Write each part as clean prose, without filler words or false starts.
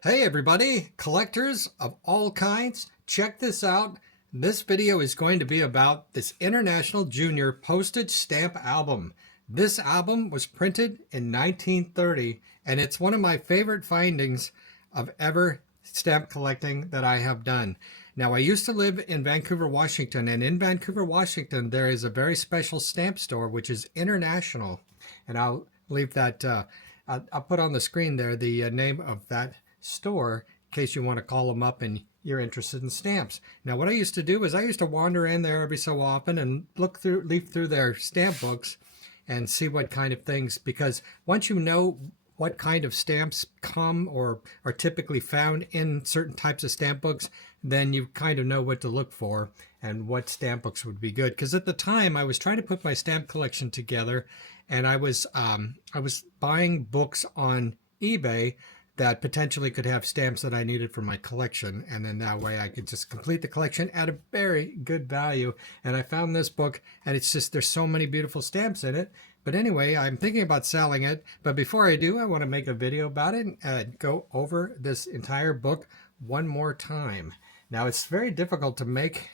Hey everybody, collectors of all kinds, check this out. This video is going to be about this International Junior Postage Stamp album. This album was printed in 1930 and it's one of my favorite findings of ever stamp collecting that I have done. Now I used to live in Vancouver, Washington, and in Vancouver, Washington there is a very special stamp store which is International, and I'll leave that I'll put on the screen there the name of that store in case you want to call them up and you're interested in stamps. Now what I used to do is I used to wander in there every so often and leaf through their stamp books and see what kind of things, because once you know what kind of stamps come or are typically found in certain types of stamp books, then you kind of know what to look for and what stamp books would be good. Because at the time I was trying to put my stamp collection together, and I was buying books on eBay that potentially could have stamps that I needed for my collection, and then that way I could just complete the collection at a very good value. And I found this book, and it's just, there's so many beautiful stamps in it. But anyway, I'm thinking about selling it, but before I do, I want to make a video about it and go over this entire book one more time. Now, it's very difficult to make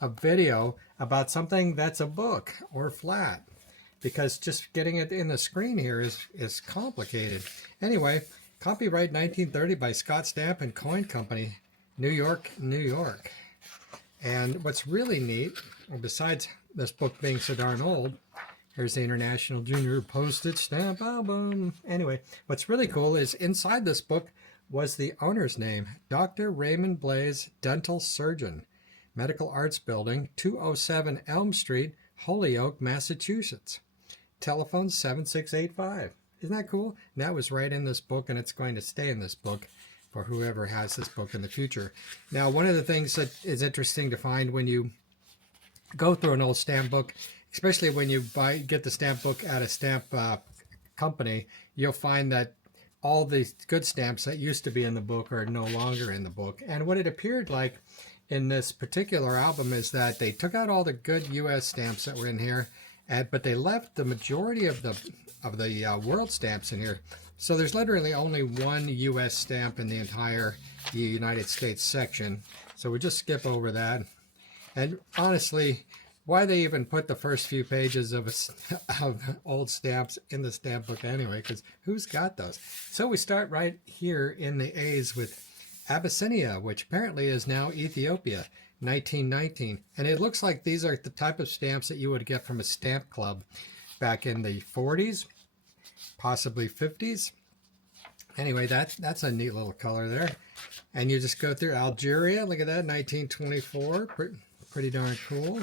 a video about something that's a book or flat, because just getting it in the screen here is complicated. Anyway, copyright 1930 by Scott Stamp and Coin Company, New York, New York. And what's really neat, besides this book being so darn old, here's the International Junior Postage Stamp Album. Anyway, what's really cool is inside this book was the owner's name, Dr. Raymond Blaze, Dental Surgeon, Medical Arts Building, 207 Elm Street, Holyoke, Massachusetts. Telephone 7685. Isn't that cool? And that was right in this book, and it's going to stay in this book for whoever has this book in the future. Now, one of the things that is interesting to find when you go through an old stamp book, especially when you get the stamp book at a stamp company, you'll find that all the good stamps that used to be in the book are no longer in the book. And what it appeared like in this particular album is that they took out all the good U.S. stamps that were in here, but they left the majority of the world stamps in here. So there's literally only one U.S. stamp in the entire United States section. So we just skip over that. And honestly, why they even put the first few pages of old stamps in the stamp book anyway, because who's got those? So we start right here in the A's with Abyssinia, which apparently is now Ethiopia, 1919. And it looks like these are the type of stamps that you would get from a stamp club back in the 40s, possibly 50s. Anyway, that's a neat little color there. And you just go through Algeria, look at that, 1924, pretty darn cool.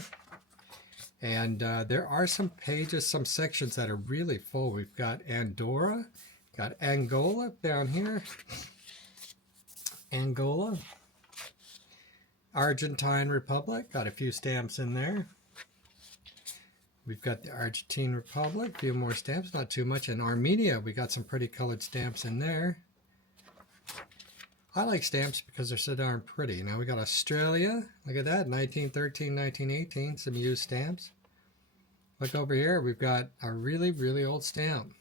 And there are some pages, some sections that are really full. We've got Andorra, got Angola down here, Angola, Argentine Republic, got a few stamps in there. We've got the Argentine Republic, a few more stamps, not too much. And Armenia, we got some pretty colored stamps in there. I like stamps because they're so darn pretty. Now we got Australia, look at that, 1913, 1918, some used stamps. Look over here, we've got a really, really old stamp,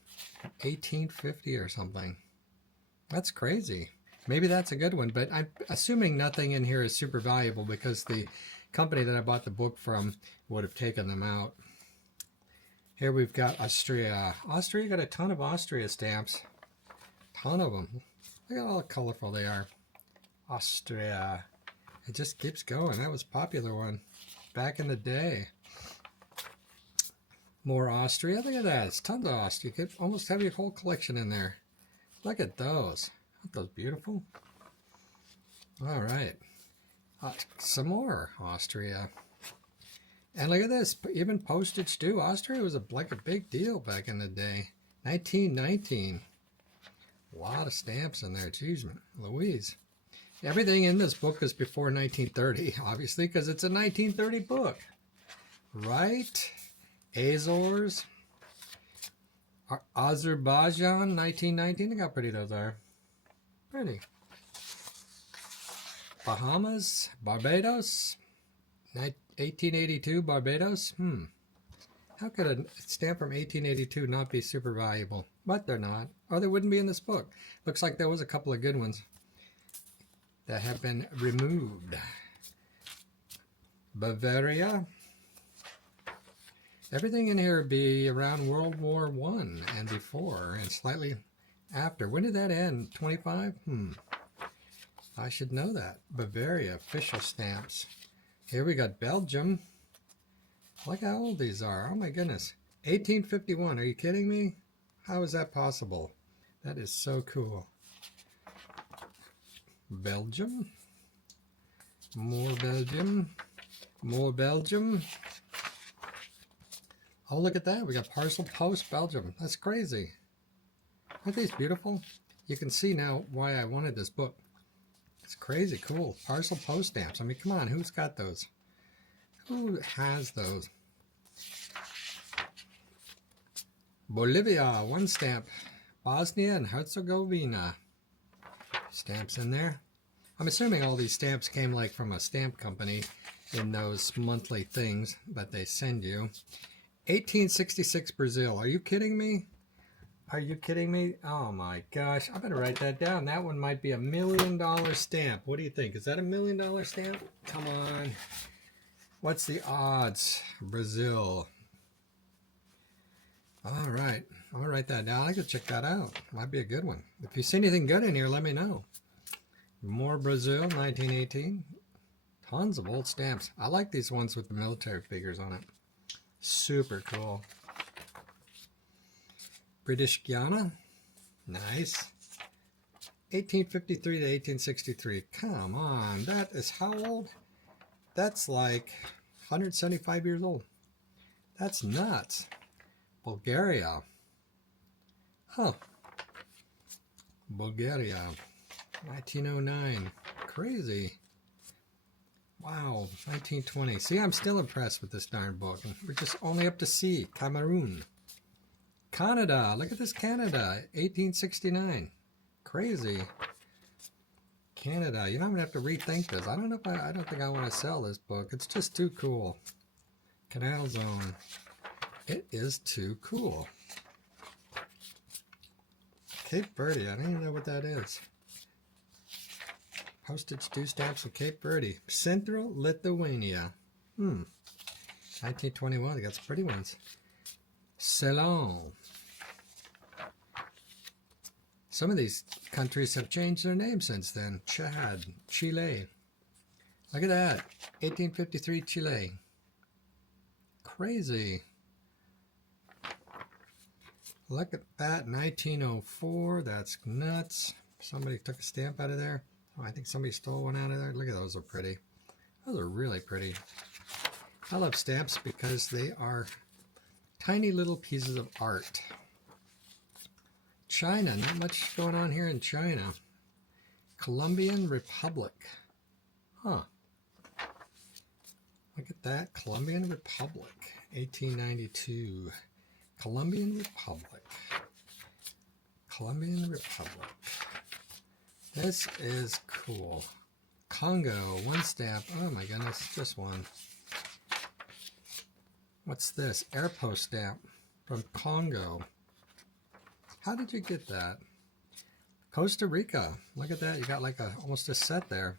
1850 or something. That's crazy. Maybe that's a good one, but I'm assuming nothing in here is super valuable because the company that I bought the book from would have taken them out. Here we've got Austria. Austria got a ton of Austria stamps. Ton of them. Look at how colorful they are. Austria. It just keeps going. That was a popular one back in the day. More Austria. Look at that. It's tons of Austria. You could almost have your whole collection in there. Look at those. Aren't those beautiful? All right. Some more Austria. And look at this. Even postage too. Austria was like a big deal back in the day. 1919. A lot of stamps in there. Jeez, Louise. Everything in this book is before 1930, obviously, because it's a 1930 book. Right? Azores. Azerbaijan, 1919. Look how pretty those are. Pretty. Bahamas, Barbados, 1882, Barbados. How could a stamp from 1882 not be super valuable? But they're not, or they wouldn't be in this book. Looks like there was a couple of good ones. that have been removed. Bavaria. Everything in here would be around World War I and before, and slightly after. When did that end? 25? I should know that. Bavaria, official stamps. Here we got Belgium. Look how old these are. Oh my goodness. 1851. Are you kidding me? How is that possible? That is so cool. Belgium. More Belgium. More Belgium. Oh, look at that. We got Parcel Post Belgium. That's crazy. Aren't these beautiful? You can see now why I wanted this book. It's crazy cool. Parcel Post stamps. I mean, come on. Who's got those? Who has those? Bolivia, one stamp. Bosnia and Herzegovina. Stamps in there. I'm assuming all these stamps came like from a stamp company in those monthly things that they send you. 1866 Brazil. Are you kidding me? Are you kidding me? Oh my gosh. I better write that down. That one might be $1 million stamp. What do you think? Is that $1 million stamp? Come on. What's the odds? Brazil. All right. I'll write that down. I could check that out. Might be a good one. If you see anything good in here, let me know. More Brazil, 1918. Tons of old stamps. I like these ones with the military figures on it. Super cool. British Guiana. Nice. 1853 to 1863. Come on. That is how old? That's like 175 years old. That's nuts. Bulgaria. Huh. Bulgaria. 1909. Crazy. Wow. 1920. See, I'm still impressed with this darn book. And we're just only up to C. Cameroon. Canada. Look at this Canada. 1869. Crazy. Canada. You don't even have to rethink this. I don't know if I don't think I want to sell this book. It's just too cool. Canal Zone. It is too cool. Cape Verde. I don't even know what that is. Postage due stamps of Cape Verde. Central Lithuania. 1921. They got some pretty ones. Ceylon. Some of these countries have changed their name since then. Chad. Chile. Look at that. 1853 Chile. Crazy. Look at that. 1904. That's nuts. Somebody took a stamp out of there. Oh, I think somebody stole one out of there. Look at those. Are pretty. Those are really pretty. I love stamps because they are tiny little pieces of art. China. Not much going on here in China. Colombian Republic. Huh. Look at that. Colombian Republic. 1892. Colombian Republic. Colombian Republic. This is cool. Congo, one stamp. Oh my goodness, just one. What's this? Airpost stamp from Congo. How did you get that? Costa Rica. Look at that. You got like almost a set there.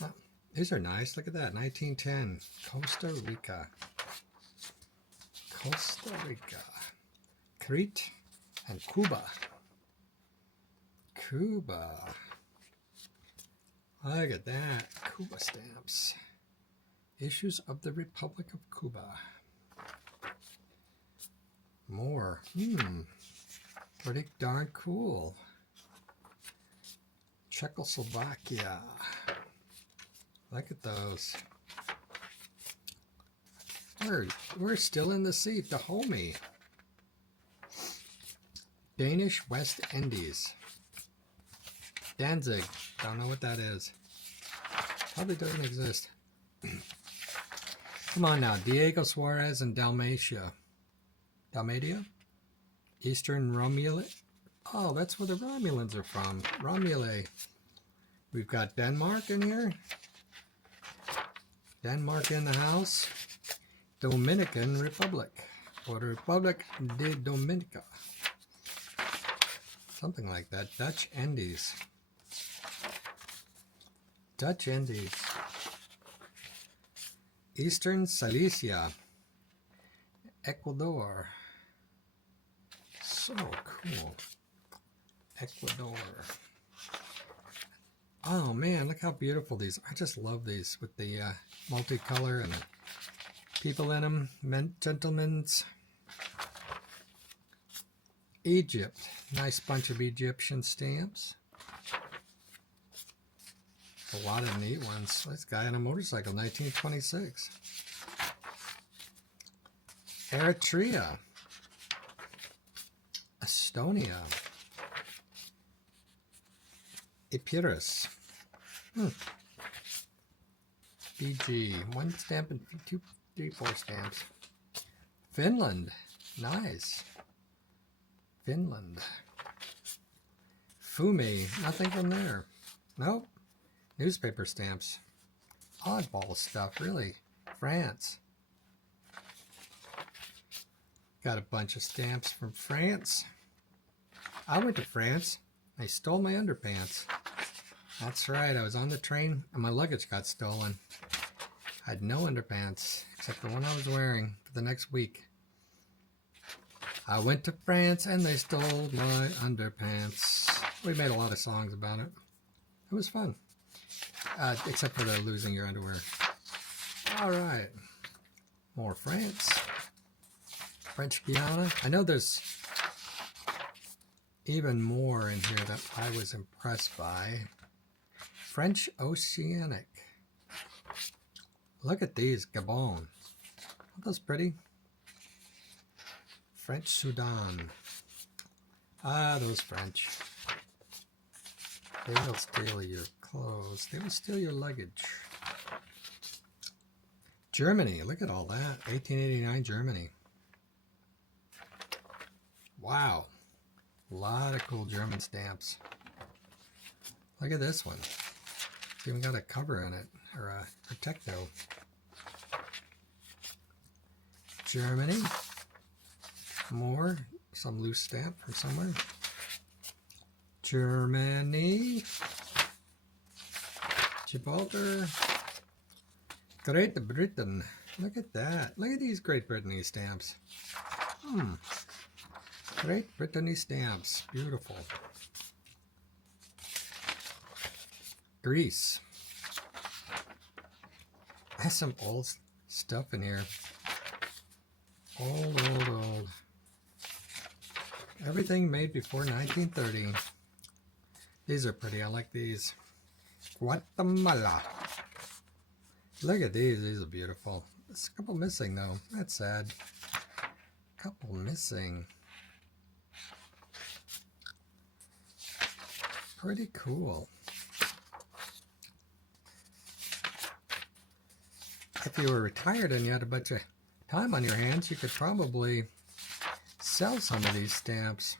Oh, these are nice. Look at that. 1910. Costa Rica. Costa Rica. Crete and Cuba. Cuba. Look at that. Cuba stamps. Issues of the Republic of Cuba. More. Pretty darn cool. Czechoslovakia. Look at those. We're still in the seat. The homie. Danish West Indies. Danzig. Don't know what that is. Probably doesn't exist. Come on now. Diego Suarez and Dalmatia. Eastern Romulus. Oh, that's where the Romulans are from. Romule. We've got Denmark in here. Denmark in the house. Dominican Republic. Or the Republic de Dominica. something like that. Dutch Indies. Dutch Indies. Eastern Silesia. Ecuador. So cool. Ecuador. Oh man, look how beautiful these. I just love these with the multicolor and the people in them. Gentlemen's. Egypt. Nice bunch of Egyptian stamps. A lot of neat ones. This guy on a motorcycle, 1926. Eritrea. Estonia. Epirus. BG. 1 stamp and 2, 3, 4 stamps. Finland. Nice. Finland. Fumi. Nothing from there. Nope. Newspaper stamps. Oddball stuff, really. France. Got a bunch of stamps from France. I went to France. They stole my underpants. That's right, I was on the train and my luggage got stolen. I had no underpants except the one I was wearing for the next week. I went to France and they stole my underpants. We made a lot of songs about it. It was fun. Except for the losing your underwear. Alright. More France. French Guiana. I know there's even more in here that I was impressed by. French Oceanic. Look at these. Gabon. Aren't those pretty? French Sudan. Ah, those French. They will steal your clothes. They will steal your luggage. Germany. Look at all that. 1889 Germany. Wow. A lot of cool German stamps. Look at this one. It's even got a cover in it. Or a protecto. Germany. More. Some loose stamp from somewhere. Germany. Gibraltar. Great Britain. Look at that. Look at these Great Brittany stamps. Great Brittany stamps. Beautiful. Greece. Has some old stuff in here. Old. Everything made before 1930. These are pretty. I like these. Guatemala. Look at these. These are beautiful. There's a couple missing though. That's sad. Couple missing. Pretty cool. If you were retired and you had a bunch of time on your hands, you could probably sell some of these stamps.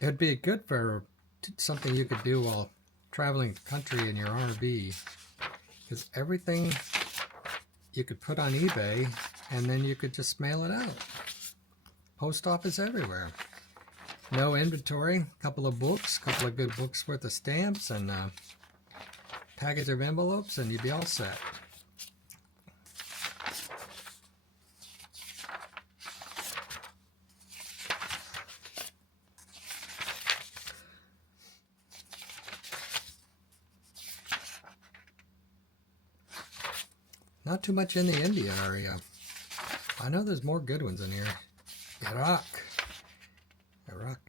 It'd be good for something you could do while traveling the country in your RV. Because everything you could put on eBay and then you could just mail it out. Post office everywhere. No inventory, couple of books, couple of good books worth of stamps, and a package of envelopes, and you'd be all set. Not too much in the Indian area. I know there's more good ones in here. Iraq,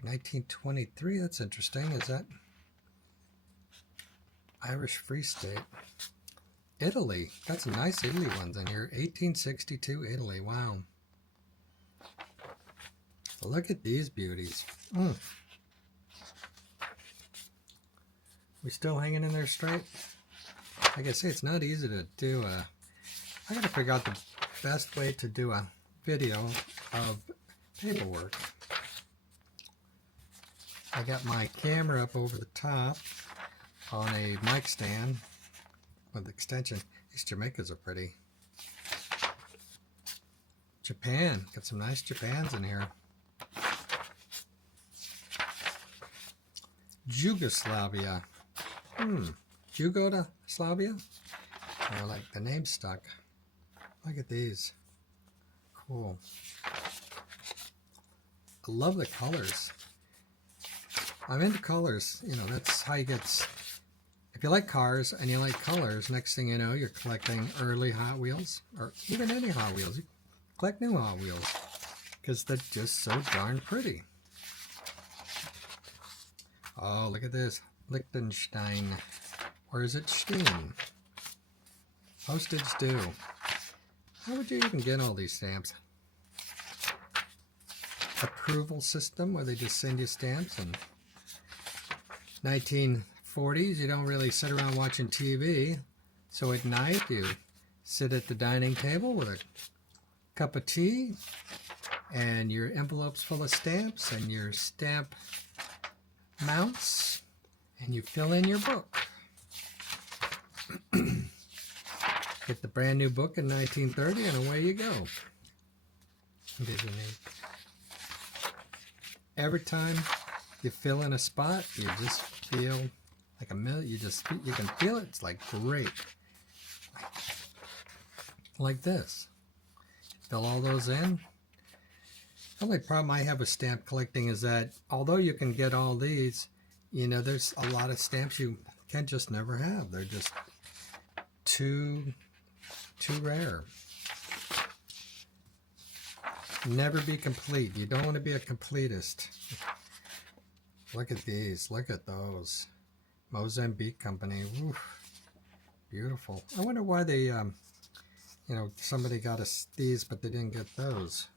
1923. That's interesting. Is that Irish Free State? Italy. Got some nice Italy ones in here. 1862 Italy. Wow. Look at these beauties. We still hanging in there straight? Like I say, it's not easy to do a... I gotta figure out the best way to do a video of paperwork. I got my camera up over the top on a mic stand with extension. These Jamaicas are pretty. Japan. Got some nice Japans in here. Yugoslavia. Yugoslavia? I like the name stuck. Look at these. Cool. I love the colors. I'm into colors. You know, that's how you get... If you like cars and you like colors, next thing you know, you're collecting early Hot Wheels, or even any Hot Wheels. You collect new Hot Wheels because they're just so darn pretty. Oh, look at this. Liechtenstein. Or is it Steen? Postage due. How would you even get all these stamps? Approval system where they just send you stamps. And 1940s, you don't really sit around watching TV. So at night, you sit at the dining table with a cup of tea and your envelopes full of stamps and your stamp mounts, and you fill in your book. Get the brand new book in 1930 and away you go. Every time you fill in a spot, you just feel like a million. You can feel it. It's like great. Like this. Fill all those in. The only problem I have with stamp collecting is that although you can get all these, you know, there's a lot of stamps you can just never have. They're just too rare. Never be complete. You don't want to be a completist. Look at these. Look at those. Mozambique Company. Oof. Beautiful. I wonder why they, you know, somebody got us these, but they didn't get those.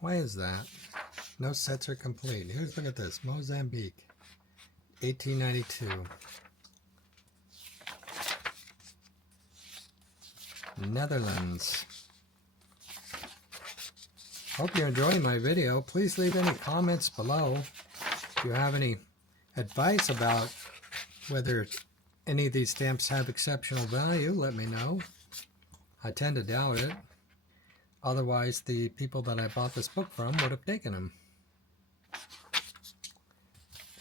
Why is that? No sets are complete. Here's, look at this. Mozambique. 1892. Netherlands. Hope you're enjoying my video. Please leave any comments below. If you have any advice about whether any of these stamps have exceptional value, let me know. I tend to doubt it. Otherwise, the people that I bought this book from would have taken them.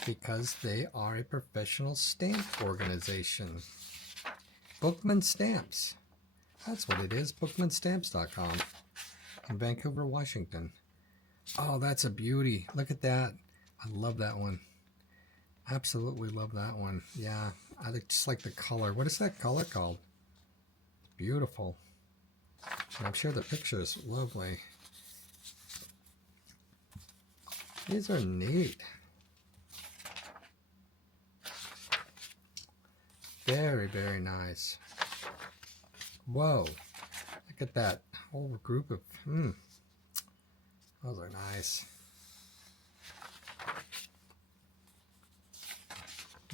Because they are a professional stamp organization. Bookman Stamps. That's what it is. BookmanStamps.com. In Vancouver, Washington. Oh, that's a beauty. Look at that. I love that one. Absolutely love that one. Yeah, I just like the color. What is that color called? Beautiful. And I'm sure the picture is lovely. These are neat. Very, very nice. Whoa. Look at that whole group of... Those are nice.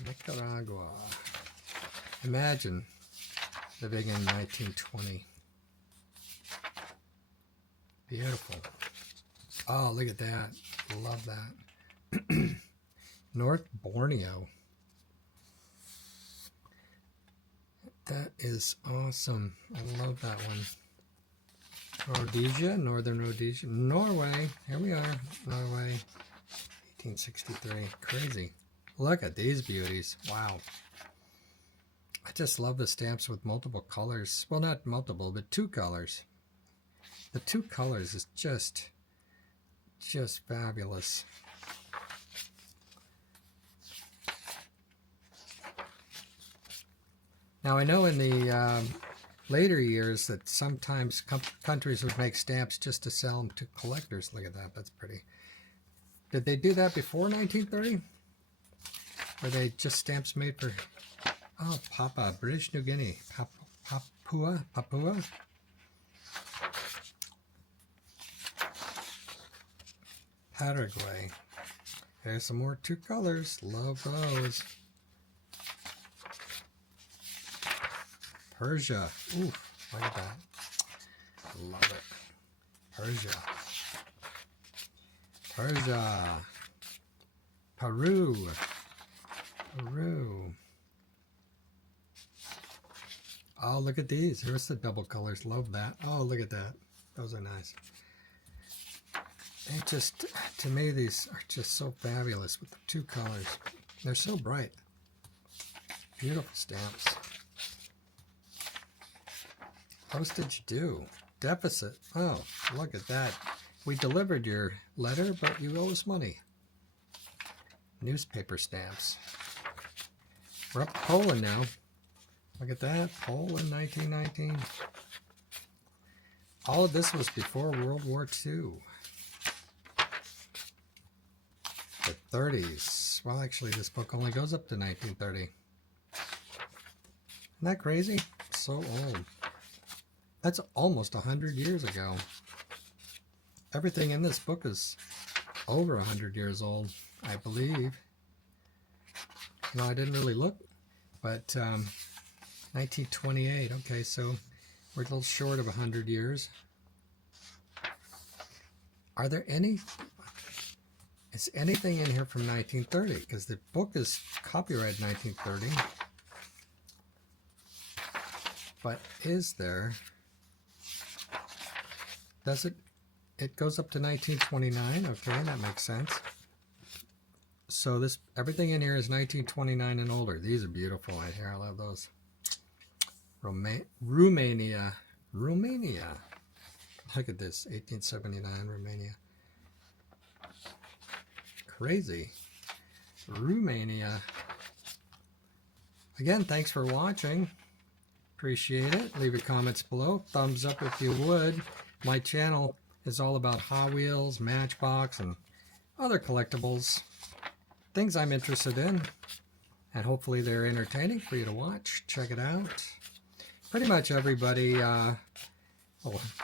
Nicaragua. Imagine living in 1920. Beautiful. Oh, look at that. Love that. North Borneo. That is awesome. I love that one. Rhodesia, Northern Rhodesia, Norway. Here we are, Norway, 1863. Crazy. Look at these beauties. Wow. I just love the stamps with multiple colors. Well, not multiple, but two colors. The two colors is just fabulous. Now, I know in the later years that sometimes countries would make stamps just to sell them to collectors. Look at that. That's pretty. Did they do that before 1930? Were they just stamps made for... Oh, Papua, British New Guinea. Papua? Paraguay. There's some more two colors. Love those. Persia. Ooh, look at that. Love it. Persia. Peru. Oh, look at these. Here's the double colors. Love that. Oh, look at that. Those are nice. It just, to me, these are just so fabulous with the two colors. They're so bright. Beautiful stamps. Postage due. Deficit. Oh, look at that. We delivered your letter, but you owe us money. Newspaper stamps. We're up to Poland now. Look at that. Poland 1919. All of this was before World War II. The 30s. Well, actually, this book only goes up to 1930. Isn't that crazy? So old. That's almost 100 years ago. Everything in this book is over 100 years old, I believe. No, I didn't really look, but 1928. Okay, so we're a little short of 100 years. Are there any? Is anything in here from 1930? Because the book is copyrighted 1930. But is there? Does it? It goes up to 1929. Okay, that makes sense. So this, everything in here is 1929 and older. These are beautiful right here. I love those. Romania. Look at this, 1879 Romania. Crazy. Romania. Again, thanks for watching. Appreciate it. Leave your comments below. Thumbs up if you would. My channel is all about Hot Wheels, Matchbox, and other collectibles. Things I'm interested in. And hopefully they're entertaining for you to watch. Check it out. Pretty much everybody, well,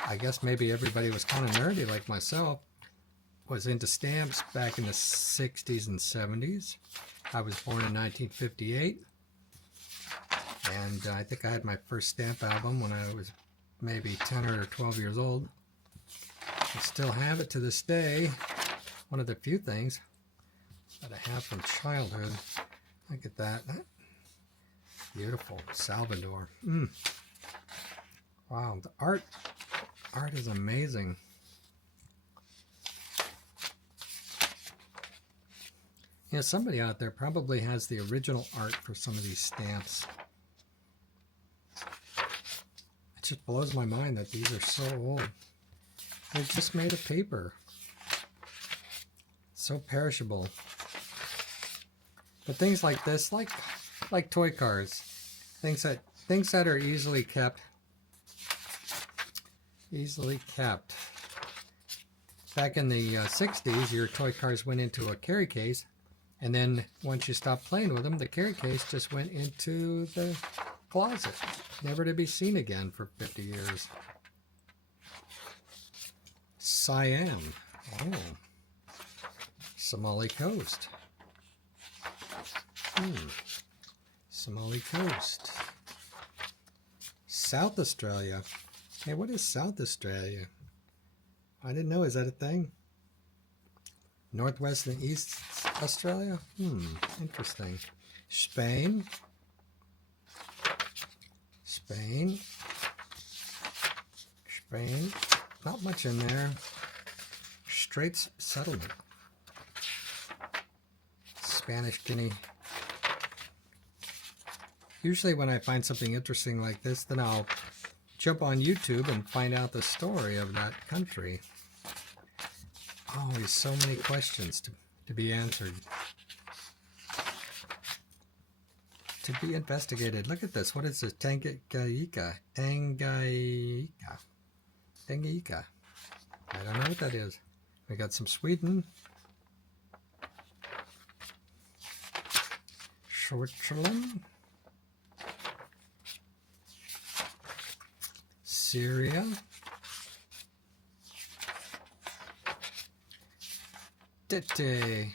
I guess maybe everybody was kind of nerdy like myself, was into stamps back in the 60s and 70s. I was born in 1958. And I think I had my first stamp album when I was maybe 10 or 12 years old. I still have it to this day. One of the few things that I have from childhood. Look at that. Beautiful. Salvador. Wow. The art is amazing. You know, somebody out there probably has the original art for some of these stamps. It just blows my mind that these are so old. They're just made of paper. So perishable. But things like this, like toy cars, things that are easily kept. Back in the 60s, your toy cars went into a carry case, and then once you stopped playing with them, the carry case just went into the closet, never to be seen again for 50 years. Siam. Oh. Somali Coast. Somali Coast. South Australia. Hey, what is South Australia? I didn't know. Is that a thing? Northwest and East Australia? Interesting. Spain. Not much in there. Straits Settlement. Spanish Guinea. Usually when I find something interesting like this, then I'll jump on YouTube and find out the story of that country. Always so many questions to be answered. To be investigated. Look at this. What is this? Tanganyika. I don't know what that is. We got some Sweden. Switzerland. Syria. Tete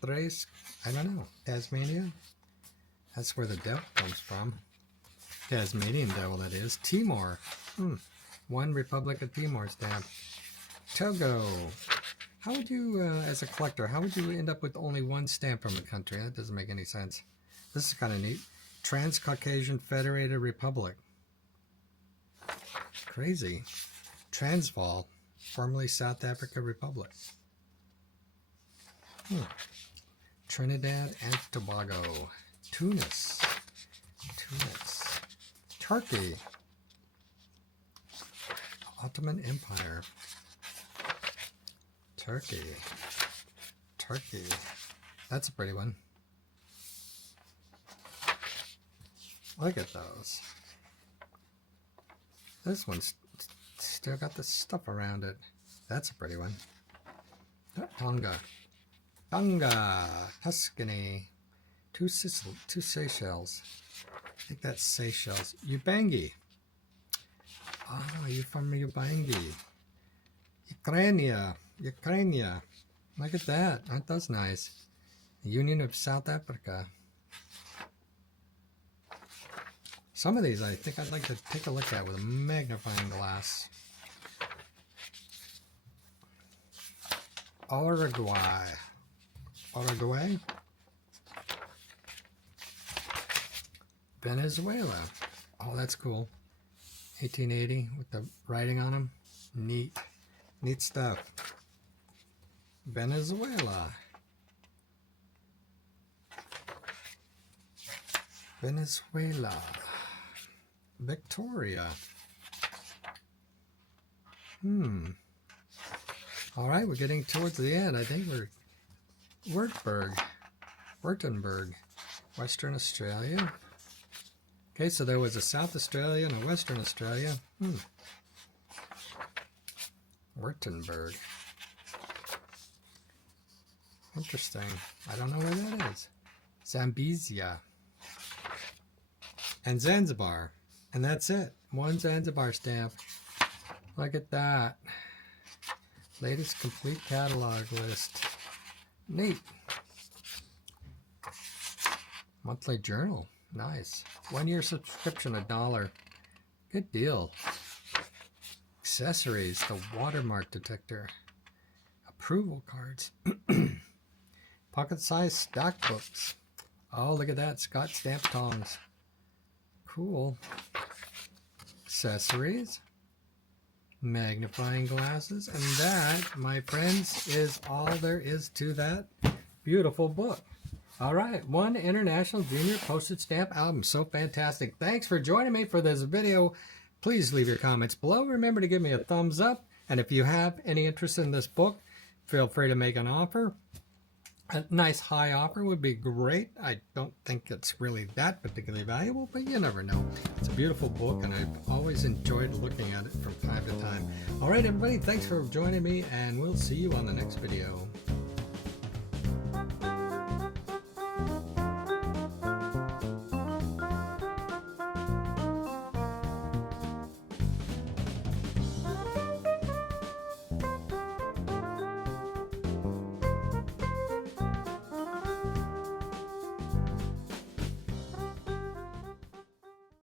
Tres. I don't know. Tasmania. That's where the devil comes from. Tasmanian devil, that is. Timor. One Republic of Timor stamp. Togo. How would you, as a collector, how would you end up with only one stamp from a country? That doesn't make any sense. This is kind of neat. Transcaucasian Federated Republic. Crazy. Transvaal. formerly South Africa Republic. Trinidad and Tobago. Tunis. Turkey. Ottoman Empire. Turkey. That's a pretty one. Look at those. This one's still got the stuff around it. That's a pretty one. Tonga. Tuscany. Two Seychelles. I think that's Seychelles. Ubangi. You're from Ubangi. Ukraine. Look at that. Aren't those nice? The Union of South Africa. Some of these I think I'd like to take a look at with a magnifying glass. Uruguay. Venezuela. Oh, that's cool. 1880 with the writing on them. Neat stuff. Venezuela. Victoria. All right, we're getting towards the end. I think we're Württemberg, Western Australia. Okay, so there was a South Australia and a Western Australia. Württemberg. Interesting. I don't know where that is. Zambezia. And Zanzibar. And that's it. One Zanzibar stamp. Look at that. Latest complete catalog list. Neat. Monthly journal. Nice. 1 year subscription, $1. Good deal. Accessories. The watermark detector. Approval cards. Pocket-sized stock books. Oh, look at that. Scott stamp tongs. Cool. Accessories. Magnifying glasses. And that, my friends, is all there is to that beautiful book. All right. One International Junior Postage Stamp Album. So fantastic. Thanks for joining me for this video. Please leave your comments below. Remember to give me a thumbs up. And if you have any interest in this book, feel free to make an offer. A nice high offer would be great. I don't think it's really that particularly valuable, but you never know. It's a beautiful book, and I've always enjoyed looking at it from time to time. All right, everybody, thanks for joining me, and we'll see you on the next video.